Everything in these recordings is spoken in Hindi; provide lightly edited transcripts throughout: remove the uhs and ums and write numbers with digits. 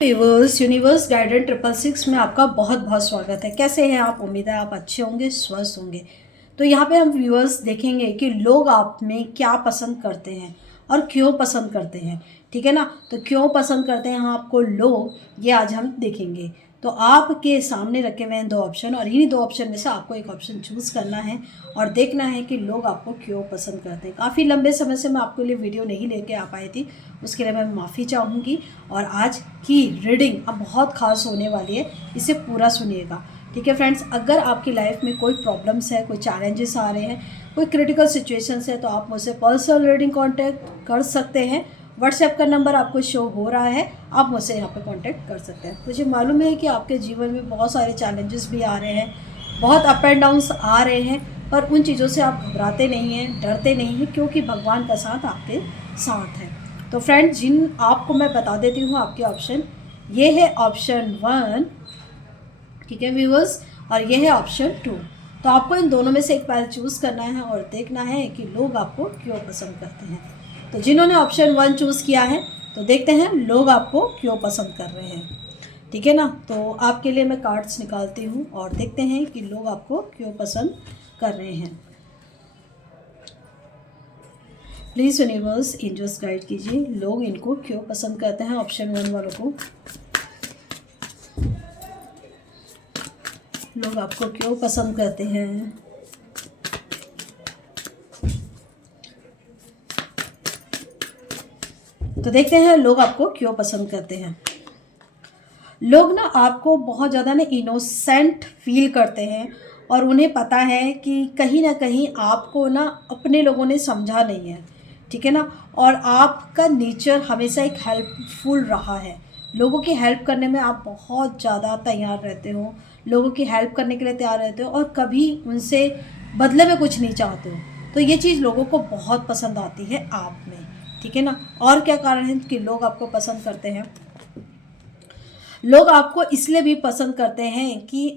व्यूअर्स, यूनिवर्स गाइडेड 666 में आपका बहुत बहुत स्वागत है। कैसे हैं आप? उम्मीद है आप अच्छे होंगे, स्वस्थ होंगे। तो यहाँ पे हम व्यूअर्स देखेंगे कि लोग आप में क्या पसंद करते हैं और क्यों पसंद करते हैं। ठीक है ना? तो क्यों पसंद करते हैं आपको लोग, ये आज हम देखेंगे। तो आपके सामने रखे हुए हैं दो ऑप्शन और इन्हीं दो ऑप्शन में से आपको एक ऑप्शन चूज़ करना है और देखना है कि लोग आपको क्यों पसंद करते हैं। काफ़ी लंबे समय से मैं आपके लिए वीडियो नहीं लेके आ पाई थी, उसके लिए मैं माफ़ी चाहूँगी। और आज की रीडिंग अब बहुत ख़ास होने वाली है, इसे पूरा सुनिएगा। ठीक है फ्रेंड्स, अगर आपकी लाइफ में कोई प्रॉब्लम्स है, कोई चैलेंजेस आ रहे हैं, कोई क्रिटिकल सिचुएशंस है, तो आप मुझसे पर्सनल रीडिंग कांटेक्ट कर सकते हैं। व्हाट्सएप का नंबर आपको शो हो रहा है, आप मुझसे यहाँ पे कांटेक्ट कर सकते हैं। मुझे मालूम है कि आपके जीवन में बहुत सारे चैलेंजेस भी आ रहे हैं, बहुत अप एंड डाउन्स आ रहे हैं, पर उन चीज़ों से आप घबराते नहीं हैं, डरते नहीं हैं, क्योंकि भगवान का साथ आपके साथ है। तो फ्रेंड्स, जिन आपको मैं बता देती हूँ आपके ऑप्शन, ये है ऑप्शन 1, ठीक है व्यूअर्स, और ये है ऑप्शन 2। तो आपको इन दोनों में से एक पहले चूज़ करना है और देखना है कि लोग आपको क्यों पसंद करते हैं। तो जिन्होंने ऑप्शन 1 चूज़ किया है, तो देखते हैं लोग आपको क्यों पसंद कर रहे हैं। ठीक है ना? तो आपके लिए मैं कार्ड्स निकालती हूँ और देखते हैं कि लोग आपको क्यों पसंद कर रहे हैं। प्लीज़ यूनिवर्स एंजल्स गाइड कीजिए, लोग इनको क्यों पसंद करते हैं, ऑप्शन 1 वालों को। लोग आपको क्यों पसंद करते हैं। तो देखते हैं लोग आपको क्यों पसंद करते हैं। लोग ना आपको बहुत ज़्यादा ना इनोसेंट फील करते हैं और उन्हें पता है कि कहीं ना कहीं आपको ना अपने लोगों ने समझा नहीं है। ठीक है ना? और आपका नेचर हमेशा एक हेल्पफुल रहा है। लोगों की हेल्प करने में आप बहुत ज़्यादा तैयार रहते हो, लोगों की हेल्प करने के लिए तैयार रहते हो और कभी उनसे बदले में कुछ नहीं चाहते हो। तो ये चीज़ लोगों को बहुत पसंद आती है आप में। ठीक है ना? और क्या कारण है कि लोग आपको पसंद करते हैं? लोग आपको इसलिए भी पसंद करते हैं कि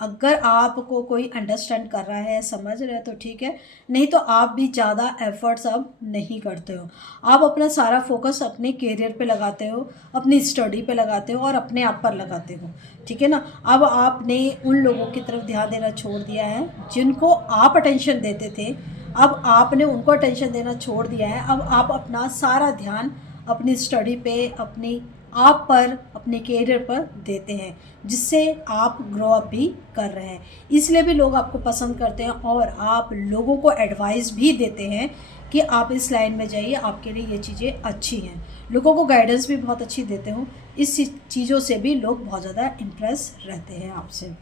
अगर आपको कोई अंडरस्टैंड कर रहा है, समझ रहे हैं, तो ठीक है, नहीं तो आप भी ज़्यादा एफर्ट्स अब नहीं करते हो। आप अपना सारा फोकस अपने करियर पे लगाते हो, अपनी स्टडी पे लगाते हो और अपने आप पर लगाते हो। ठीक है ना? अब आपने उन लोगों की तरफ ध्यान देना छोड़ दिया है जिनको आप अटेंशन देते थे। अब आपने उनको अटेंशन देना छोड़ दिया है। अब आप अपना सारा ध्यान अपनी स्टडी पे, अपनी आप पर, अपने करियर पर देते हैं, जिससे आप ग्रो अप भी कर रहे हैं। इसलिए भी लोग आपको पसंद करते हैं और आप लोगों को एडवाइस भी देते हैं कि आप इस लाइन में जाइए, आपके लिए ये चीज़ें अच्छी हैं। लोगों को गाइडेंस भी बहुत अच्छी देते हो। इस चीज़ों से भी लोग बहुत ज़्यादा इम्प्रेस रहते हैं आपसे।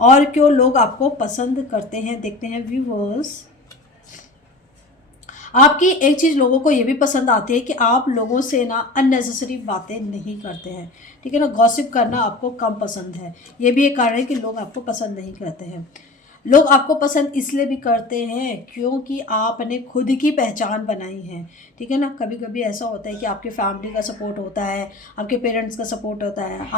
और क्यों लोग आपको पसंद करते हैं, देखते हैं व्यूअर्स। आपकी एक चीज़ लोगों को ये भी पसंद आती है कि आप लोगों से ना अननेसेसरी बातें नहीं करते हैं। ठीक है ना? गॉसिप करना आपको कम पसंद है। ये भी एक कारण है कि लोग आपको पसंद नहीं करते हैं। लोग आपको पसंद इसलिए भी करते हैं क्योंकि आपने खुद की पहचान बनाई है। ठीक है ना? कभी कभी ऐसा होता है कि आपके फैमिली का सपोर्ट होता है, आपके पेरेंट्स का सपोर्ट होता है,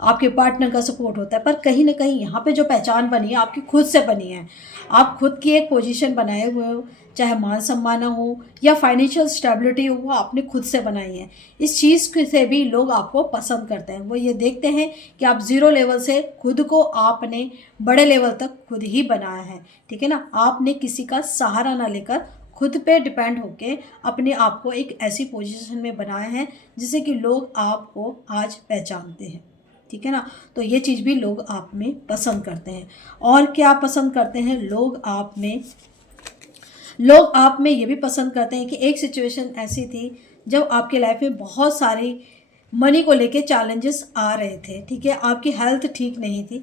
आपके पार्टनर का सपोर्ट होता है, पर कहीं ना कहीं यहाँ पे जो पहचान बनी है आपकी खुद से बनी है। आप खुद की एक पोजीशन बनाए हुए हो, चाहे मान सम्मान हो या फाइनेंशियल स्टेबिलिटी हो, वो आपने खुद से बनाई है। इस चीज़ से भी लोग आपको पसंद करते हैं। वो ये देखते हैं कि आप ज़ीरो लेवल से खुद को आपने बड़े लेवल तक खुद ही बनाया है। ठीक है ना? आपने किसी का सहारा ना लेकर खुद पे डिपेंड होके अपने आप को एक ऐसी पोजीशन में बनाया है जिससे कि लोग आपको आज पहचानते हैं। ठीक है ना? तो ये चीज़ भी लोग आप में पसंद करते हैं। और क्या पसंद करते हैं लोग आप में? लोग आप में ये भी पसंद करते हैं कि एक सिचुएशन ऐसी थी जब आपके लाइफ में बहुत सारी मनी को लेके चैलेंजेस आ रहे थे। ठीक है? आपकी हेल्थ ठीक नहीं थी,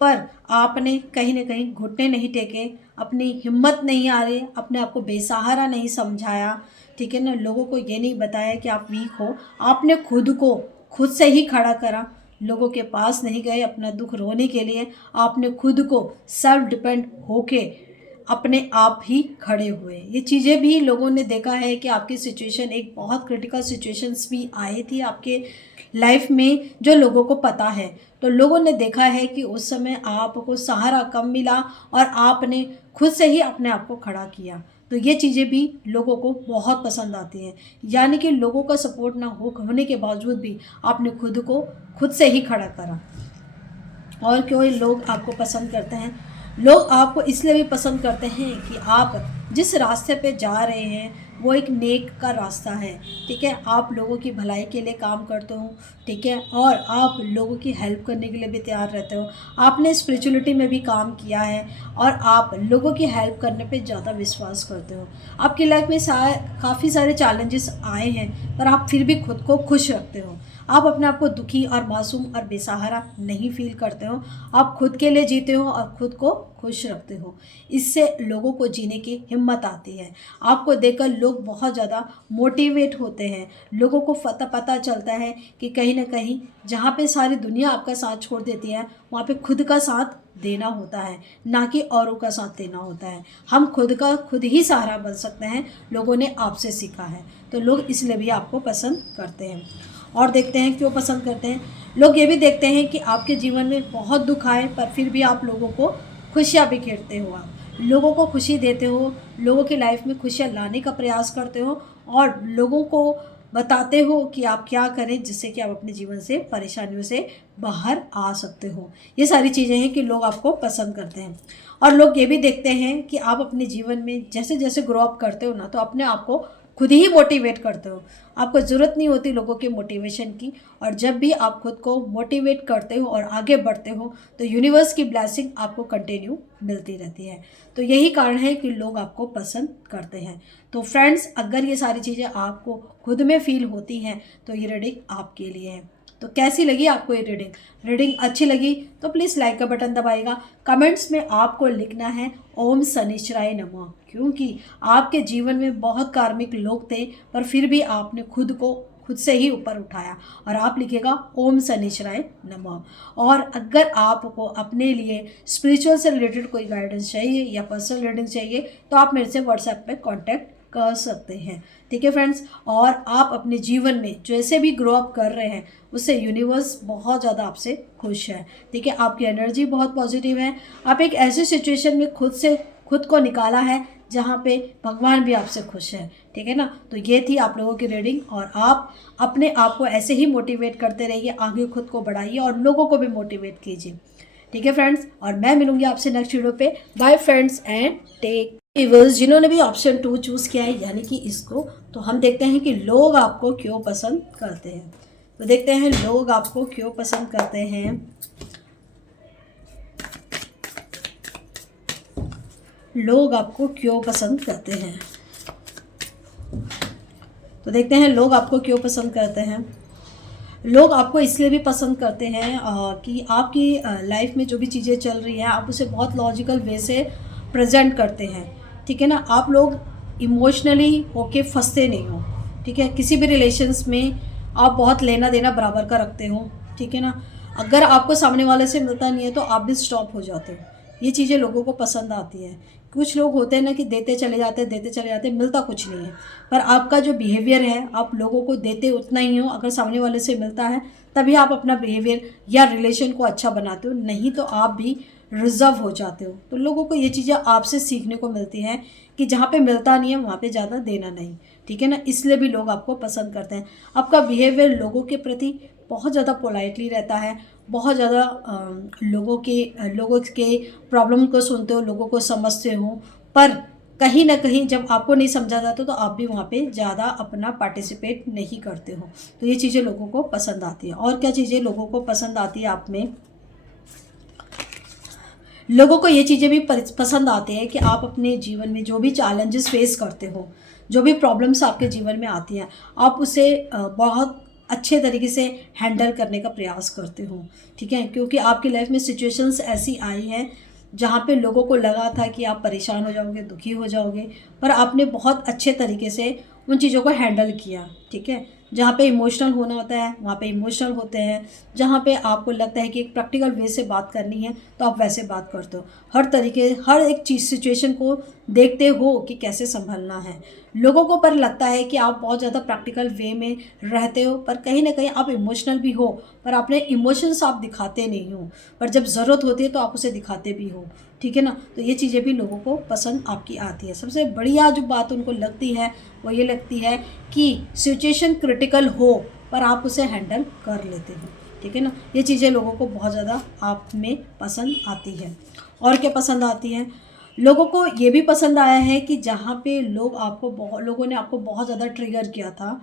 पर आपने कहीं ना कहीं घुटने नहीं टेके, अपनी हिम्मत नहीं आ रही, अपने आप को बेसहारा नहीं समझाया। ठीक है ना? लोगों को ये नहीं बताया कि आप वीक हो। आपने खुद को खुद से ही खड़ा करा, लोगों के पास नहीं गए अपना दुख रोने के लिए। आपने खुद को सेल्फ डिपेंड होके अपने आप ही खड़े हुए। ये चीज़ें भी लोगों ने देखा है कि आपकी सिचुएशन एक बहुत क्रिटिकल सिचुएशंस भी आई थी आपके लाइफ में, जो लोगों को पता है। तो लोगों ने देखा है कि उस समय आपको सहारा कम मिला और आपने खुद से ही अपने आप को खड़ा किया। तो ये चीज़ें भी लोगों को बहुत पसंद आती हैं। यानी कि लोगों का सपोर्ट ना होने के बावजूद भी आपने खुद से ही खड़ा करा। और क्यों ये लोग आपको पसंद करते हैं? लोग आपको इसलिए भी पसंद करते हैं कि आप जिस रास्ते पे जा रहे हैं वो एक नेक का रास्ता है, ठीक है। आप लोगों की भलाई के लिए काम करते हो, ठीक है, और आप लोगों की हेल्प करने के लिए भी तैयार रहते हो। आपने स्पिरिचुअलिटी में भी काम किया है और आप लोगों की हेल्प करने पे ज़्यादा विश्वास करते हो। आपकी लाइफ में काफ़ी सारे चैलेंजेस आए हैं, पर आप फिर भी खुद को खुश रखते हो। आप अपने आप को दुखी और मासूम और बेसहारा नहीं फील करते हो। आप खुद के लिए जीते हो और खुद को खुश रखते हो। इससे लोगों को जीने की हिम्मत आती है। आपको देखकर लोग बहुत ज़्यादा मोटिवेट होते हैं। लोगों को पता चलता है कि कहीं ना कहीं जहाँ पे सारी दुनिया आपका साथ छोड़ देती है, वहाँ पे खुद का साथ देना होता है, ना कि औरों का साथ देना होता है। हम खुद ही सहारा बन सकते हैं, लोगों ने आपसे सीखा है। तो लोग इसलिए भी आपको पसंद करते हैं। और देखते हैं क्यों पसंद करते हैं। लोग ये भी देखते हैं कि आपके जीवन में बहुत दुख आए पर फिर भी आप लोगों को खुशियाँ बिखेरते हो। आप लोगों को खुशी देते हो, लोगों की लाइफ में खुशियाँ लाने का प्रयास करते हो और लोगों को बताते हो कि आप क्या करें जिससे कि आप अपने जीवन से परेशानियों से बाहर आ सकते हो। ये सारी चीज़ें हैं कि लोग आपको पसंद करते हैं। और लोग ये भी देखते हैं कि आप अपने जीवन में जैसे जैसे ग्रो अप करते हो ना, तो अपने आप को खुद ही मोटिवेट करते हो। आपको ज़रूरत नहीं होती लोगों के मोटिवेशन की। और जब भी आप खुद को मोटिवेट करते हो और आगे बढ़ते हो तो यूनिवर्स की ब्लेसिंग आपको कंटिन्यू मिलती रहती है। तो यही कारण है कि लोग आपको पसंद करते हैं। तो फ्रेंड्स, अगर ये सारी चीज़ें आपको खुद में फील होती हैं तो ये रीडिंग आपके लिए है। तो कैसी लगी आपको ये रीडिंग अच्छी लगी तो प्लीज़ लाइक का बटन दबाइएगा। कमेंट्स में आपको लिखना है ओम शनिश्चराय नमः, क्योंकि आपके जीवन में बहुत कार्मिक लोग थे पर फिर भी आपने खुद से ही ऊपर उठाया। और आप लिखेगा ओम शनिश्चराय नमः। और अगर आपको अपने लिए स्पिरिचुअल से रिलेटेड कोई गाइडेंस चाहिए या पर्सनल रीडिंग चाहिए तो आप मेरे से व्हाट्सएप पे कांटेक्ट कर सकते हैं, ठीक है फ्रेंड्स। और आप अपने जीवन में जैसे भी ग्रो अप कर रहे हैं उससे यूनिवर्स बहुत ज़्यादा आपसे खुश है, ठीक है। आपकी एनर्जी बहुत पॉजिटिव है। आप एक ऐसी सिचुएशन में खुद को निकाला है जहाँ पे भगवान भी आपसे खुश है, ठीक है ना। तो ये थी आप लोगों की रीडिंग और आप अपने आप को ऐसे ही मोटिवेट करते रहिए, आगे खुद को बढ़ाइए और लोगों को भी मोटिवेट कीजिए, ठीक है फ्रेंड्स। और मैं मिलूंगी आपसे नेक्स्ट वीडियो पे। Bye friends and take viewers. जिन्होंने भी ऑप्शन 2 चूज़ किया है यानी कि इसको, तो हम देखते हैं कि लोग आपको क्यों पसंद करते हैं। तो देखते हैं लोग आपको क्यों पसंद करते हैं। लोग आपको क्यों पसंद करते हैं। तो देखते हैं लोग आपको क्यों पसंद करते हैं। लोग आपको इसलिए भी पसंद करते हैं कि आपकी लाइफ में जो भी चीज़ें चल रही हैं आप उसे बहुत लॉजिकल वे से प्रेजेंट करते हैं, ठीक है ना। आप लोग इमोशनली होके फंसते नहीं हो, ठीक है। किसी भी रिलेशंस में आप बहुत लेना देना बराबर का रखते हो, ठीक है ना। अगर आपको सामने वाले से मिलता नहीं है तो आप भी स्टॉप हो जाते हो। ये चीज़ें लोगों को पसंद आती है। कुछ लोग होते हैं ना कि देते चले जाते मिलता कुछ नहीं है। पर आपका जो बिहेवियर है, आप लोगों को देते उतना ही हो, अगर सामने वाले से मिलता है तभी आप अपना बिहेवियर या रिलेशन को अच्छा बनाते हो, नहीं तो आप भी रिजर्व हो जाते हो। तो लोगों को ये चीज़ें आपसे सीखने को मिलती हैं कि जहाँ पे मिलता नहीं है वहाँ पे ज़्यादा देना नहीं, ठीक है ना। इसलिए भी लोग आपको पसंद करते हैं। आपका बिहेवियर लोगों के प्रति बहुत ज़्यादा पोलाइटली रहता है, बहुत ज़्यादा लोगों के प्रॉब्लम को सुनते हो, लोगों को समझते हो। पर कहीं ना कहीं जब आपको नहीं समझा जाता तो आप भी वहाँ पे ज़्यादा अपना पार्टिसिपेट नहीं करते हो। तो ये चीज़ें लोगों को पसंद आती है। और क्या चीज़ें लोगों को पसंद आती है आप में, लोगों को ये चीज़ें भी पसंद आती है कि आप अपने जीवन में जो भी चैलेंजेस फेस करते हो, जो भी प्रॉब्लम्स आपके जीवन में आती हैं, आप उसे बहुत अच्छे तरीके से हैंडल करने का प्रयास करते हो, ठीक है। क्योंकि आपकी लाइफ में सिचुएशंस ऐसी आई हैं जहाँ पे लोगों को लगा था कि आप परेशान हो जाओगे, दुखी हो जाओगे, पर आपने बहुत अच्छे तरीके से उन चीज़ों को हैंडल किया, ठीक है। जहाँ पे इमोशनल होना होता है वहाँ पे इमोशनल होते हैं, जहाँ पे आपको लगता है कि एक प्रैक्टिकल वे से बात करनी है तो आप वैसे बात करते हो। हर एक चीज़ सिचुएशन को देखते हो कि कैसे संभलना है। लोगों को पर लगता है कि आप बहुत ज़्यादा प्रैक्टिकल वे में रहते हो, पर कहीं ना कहीं आप इमोशनल भी हो, पर अपने इमोशंस आप दिखाते नहीं हो, पर जब ज़रूरत होती है तो आप उसे दिखाते भी हो। ठीक है ना। तो ये चीज़ें भी लोगों को पसंद आपकी आती है। सबसे बढ़िया जो बात उनको लगती है वो ये लगती है कि सिचुएशन क्रिटिकल हो पर आप उसे हैंडल कर लेते हो, ठीक है ना। ये चीज़ें लोगों को बहुत ज़्यादा आप में पसंद आती है। और क्या पसंद आती है, लोगों को ये भी पसंद आया है कि जहाँ पे लोगों ने आपको बहुत ज़्यादा ट्रिगर किया था,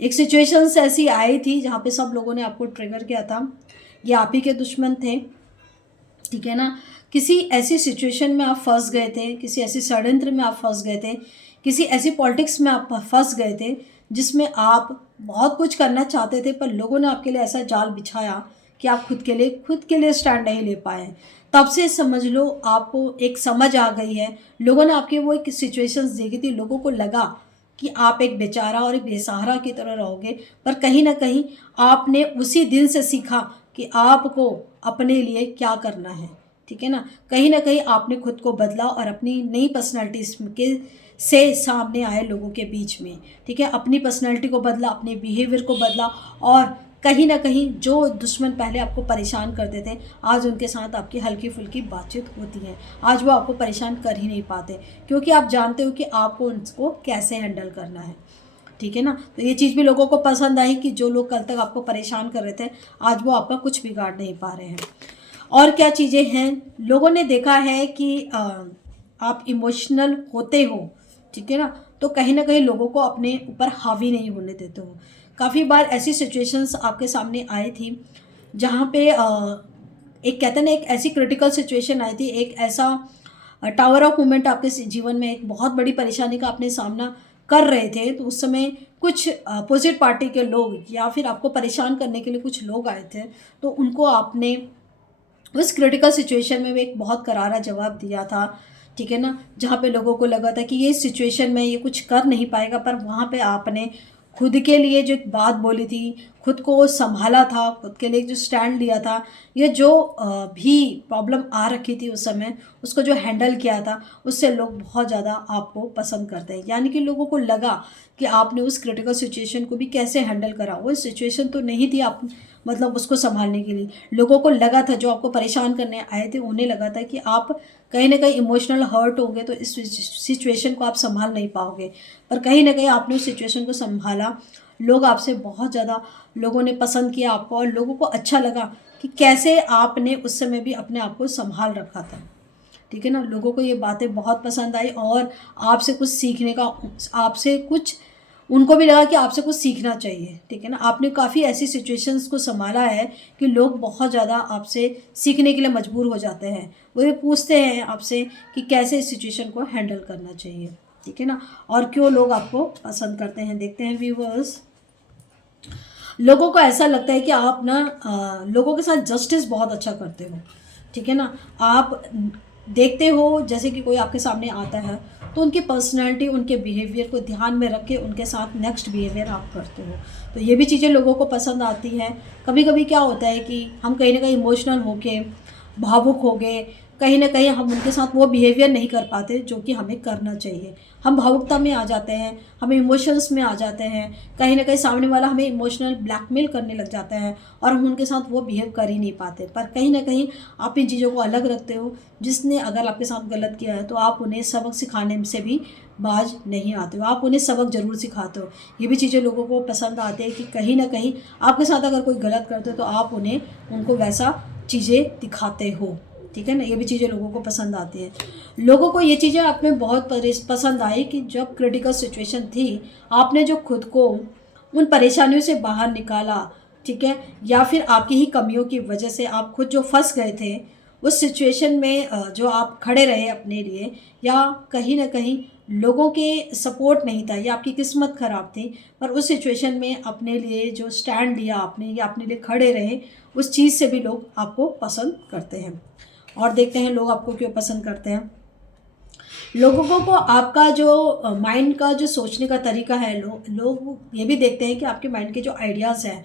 एक सिचुएशंस ऐसी आई थी जहाँ पे सब लोगों ने आपको ट्रिगर किया था, ये आप ही के दुश्मन थे, ठीक है ना। किसी ऐसी सिचुएशन में आप फंस गए थे, किसी ऐसी षड्यंत्र में आप फंस गए थे, किसी ऐसी पॉलिटिक्स में आप फंस गए थे जिसमें आप बहुत कुछ करना चाहते थे पर लोगों ने आपके लिए ऐसा जाल बिछाया कि आप खुद के लिए स्टैंड नहीं ले पाए। तब से समझ लो आपको एक समझ आ गई है, लोगों ने आपके वो एक सिचुएशंस देखी थी, लोगों को लगा कि आप एक बेचारा और एक बेसहारा की तरह रहोगे, पर कहीं ना कहीं आपने उसी दिन से सीखा कि आपको अपने लिए क्या करना है, ठीक है ना कहीं आपने खुद को बदला और अपनी नई पर्सनालिटीज के से सामने आए लोगों के बीच में, ठीक है। अपनी पर्सनालिटी को बदला, अपने बिहेवियर को बदला, और कहीं ना कहीं जो दुश्मन पहले आपको परेशान करते थे आज उनके साथ आपकी हल्की फुल्की बातचीत होती है, आज वो आपको परेशान कर ही नहीं पाते क्योंकि आप जानते हो कि आपको उनको कैसे हैंडल करना है, ठीक है ना। तो ये चीज़ भी लोगों को पसंद आई कि जो लोग कल तक आपको परेशान कर रहे थे आज वो आपका कुछ बिगाड़ नहीं पा रहे हैं। और क्या चीज़ें हैं, लोगों ने देखा है कि आप इमोशनल होते हो, ठीक है ना, तो कहीं ना कहीं लोगों को अपने ऊपर हावी नहीं होने देते हो। काफ़ी बार ऐसी सिचुएशंस आपके सामने आई थी जहाँ पे एक कहते हैं ना, एक ऐसी क्रिटिकल सिचुएशन आई थी, एक ऐसा टावर ऑफ मोमेंट आपके जीवन में, एक बहुत बड़ी परेशानी का आपने सामना कर रहे थे, तो उस समय कुछ अपोजिट पार्टी के लोग या फिर आपको परेशान करने के लिए कुछ लोग आए थे, तो उनको आपने उस क्रिटिकल सिचुएशन में भी एक बहुत करारा जवाब दिया था, ठीक है ना। जहाँ पे लोगों को लगा था कि ये सिचुएशन में ये कुछ कर नहीं पाएगा, पर वहाँ पे आपने खुद के लिए जो एक बात बोली थी, खुद को संभाला था, खुद के लिए जो स्टैंड लिया था, ये जो भी प्रॉब्लम आ रखी थी उस समय उसको जो हैंडल किया था, उससे लोग बहुत ज़्यादा आपको पसंद करते हैं। यानी कि लोगों को लगा कि आपने उस क्रिटिकल सिचुएशन को भी कैसे हैंडल करा। वो सिचुएशन तो नहीं थी आप मतलब उसको संभालने के लिए, लोगों को लगा था, जो आपको परेशान करने आए थे उन्हें लगा था कि आप कहीं ना कहीं इमोशनल हर्ट होंगे तो इस सिचुएशन को आप संभाल नहीं पाओगे, पर कहीं ना कहीं आपने उस सिचुएशन को संभाला। लोग आपसे बहुत ज़्यादा लोगों ने पसंद किया आपको, और लोगों को अच्छा लगा कि कैसे आपने उस समय भी अपने आप को संभाल रखा था, ठीक है ना। लोगों को ये बातें बहुत पसंद आई और आपसे कुछ सीखने का, आपसे कुछ उनको भी लगा कि आपसे कुछ सीखना चाहिए, ठीक है ना। आपने काफ़ी ऐसी सिचुएशंस को संभाला है कि लोग बहुत ज़्यादा आपसे सीखने के लिए मजबूर हो जाते हैं। वो ये पूछते हैं आपसे कि कैसे इस सिचुएशन को हैंडल करना चाहिए, ठीक है ना। और क्यों लोग आपको पसंद करते हैं, देखते हैं व्यूवर्स। लोगों को ऐसा लगता है कि आप ना लोगों के साथ जस्टिस बहुत अच्छा करते हो, ठीक है ना। आप देखते हो जैसे कि कोई आपके सामने आता है तो उनकी पर्सनैलिटी, उनके बिहेवियर को ध्यान में रख के उनके साथ नेक्स्ट बिहेवियर आप करते हो, तो ये भी चीज़ें लोगों को पसंद आती हैं। कभी कभी क्या होता है कि हम कहीं ना कहीं इमोशनल होके भावुक हो गए, कहीं ना कहीं हम उनके साथ वो बिहेवियर नहीं कर पाते जो कि हमें करना चाहिए। हम भावुकता में आ जाते हैं, हम इमोशंस में आ जाते हैं, कहीं ना कहीं सामने वाला हमें इमोशनल ब्लैकमेल करने लग जाता है और हम उनके साथ वो बिहेव कर ही नहीं पाते। पर कहीं ना कहीं आप इन चीज़ों को अलग रखते हो, जिसने अगर आपके साथ गलत किया है तो आप उन्हें सबक सिखाने से भी बाज नहीं आते हो, आप उन्हें सबक ज़रूर सिखाते हो। ये भी चीज़ें लोगों को पसंद आती है कि कहीं ना कहीं आपके साथ अगर कोई गलत करते हो तो आप उनको वैसा चीज़ें दिखाते हो, ठीक है ना। ये भी चीज़ें लोगों को पसंद आती है। लोगों को ये चीज़ें आप में बहुत पसंद आई कि जब क्रिटिकल सिचुएशन थी आपने जो खुद को उन परेशानियों से बाहर निकाला, ठीक है, या फिर आपकी ही कमियों की वजह से आप खुद जो फंस गए थे उस सिचुएशन में जो आप खड़े रहे अपने लिए, या कहीं ना कहीं लोगों के सपोर्ट नहीं था या आपकी किस्मत ख़राब थी, पर उस सिचुएशन में अपने लिए जो स्टैंड लिया आपने या अपने लिए खड़े रहे, उस चीज़ से भी लोग आपको पसंद करते हैं। और देखते हैं लोग आपको क्यों पसंद करते हैं। लोगों को आपका जो माइंड का जो सोचने का तरीका है, लोग ये भी देखते हैं कि आपके माइंड के जो आइडियाज़ हैं,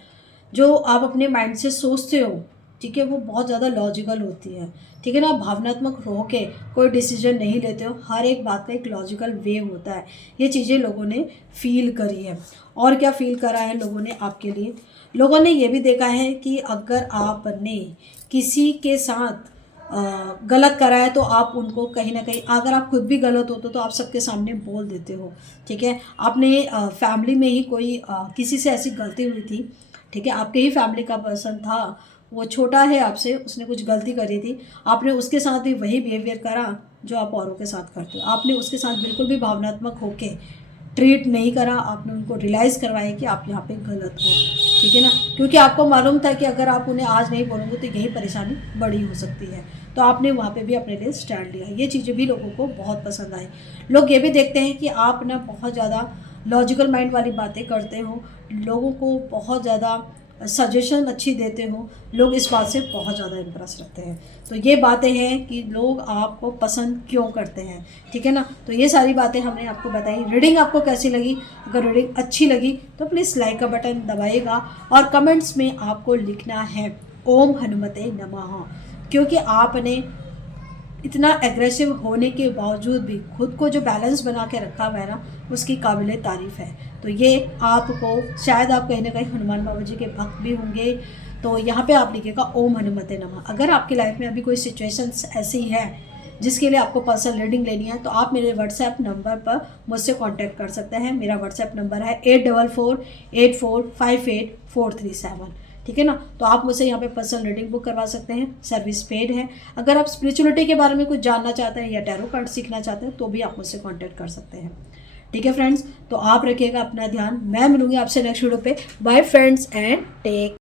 जो आप अपने माइंड से सोचते हो, ठीक है, वो बहुत ज़्यादा लॉजिकल होती है, ठीक है ना। भावनात्मक हो के कोई डिसीजन नहीं लेते हो, हर एक बात का एक लॉजिकल वे होता है। ये चीज़ें लोगों ने फील करी है। और क्या फील करा है लोगों ने आपके लिए, लोगों ने ये भी देखा है कि अगर आपने किसी के साथ गलत करा है तो आप उनको कहीं ना कहीं, अगर आप खुद भी गलत होते तो आप सबके सामने बोल देते हो, ठीक है। आपने फैमिली में ही कोई किसी से ऐसी गलती हुई थी, ठीक है, आपके ही फैमिली का पर्सन था, वो छोटा है आपसे, उसने कुछ गलती करी थी, आपने उसके साथ भी वही बिहेवियर करा जो आप औरों के साथ करते हो। आपने उसके साथ बिल्कुल भी भावनात्मक होके ट्रीट नहीं करा, आपने उनको रियलाइज़ करवाया कि आप यहाँ पे गलत हो, ठीक है ना, क्योंकि आपको मालूम था कि अगर आप उन्हें आज नहीं बोलोगे तो यही परेशानी बड़ी हो सकती है, तो आपने वहाँ पे भी अपने लिए स्टैंड लिया। ये चीज़ें भी लोगों को बहुत पसंद आई। लोग ये भी देखते हैं कि आप ना बहुत ज़्यादा लॉजिकल माइंड वाली बातें करते हो, लोगों को बहुत ज़्यादा सजेशन अच्छी देते हो, लोग इस बात से बहुत ज़्यादा इम्प्रेस रहते हैं। तो ये बातें हैं कि लोग आपको पसंद क्यों करते हैं, ठीक है ना। तो ये सारी बातें हमने आपको बताई। रीडिंग आपको कैसी लगी? अगर रीडिंग अच्छी लगी तो प्लीज़ लाइक का बटन दबाइएगा और कमेंट्स में आपको लिखना है ओम हनुमते नमः, क्योंकि आपने इतना एग्रेसिव होने के बावजूद भी खुद को जो बैलेंस बना के रखा हुआ है ना, उसकी काबिले तारीफ़ है। तो ये आपको, शायद आप कहीं ना कहीं हनुमान बाबा जी के भक्त भी होंगे, तो यहाँ पे आप लिखिएगा ओम हनुमते नमः। अगर आपकी लाइफ में अभी कोई सिचुएशंस ऐसी है जिसके लिए आपको पर्सनल रीडिंग लेनी है तो आप मेरे व्हाट्सएप नंबर पर मुझसे कांटेक्ट कर सकते हैं। मेरा व्हाट्सएप नंबर है 8448458437, ठीक है ना। तो आप मुझसे यहाँ पे पर्सनल रीडिंग बुक करवा सकते हैं, सर्विस पेड है। अगर आप स्पिरिचुअलिटी के बारे में कुछ जानना चाहते हैं या टैरो कार्ड सीखना चाहते हैं तो भी आप मुझसे कांटेक्ट कर सकते हैं, ठीक है फ्रेंड्स। तो आप रखिएगा अपना ध्यान, मैं मिलूंगी आपसे नेक्स्ट वीडियो पे। Bye friends and take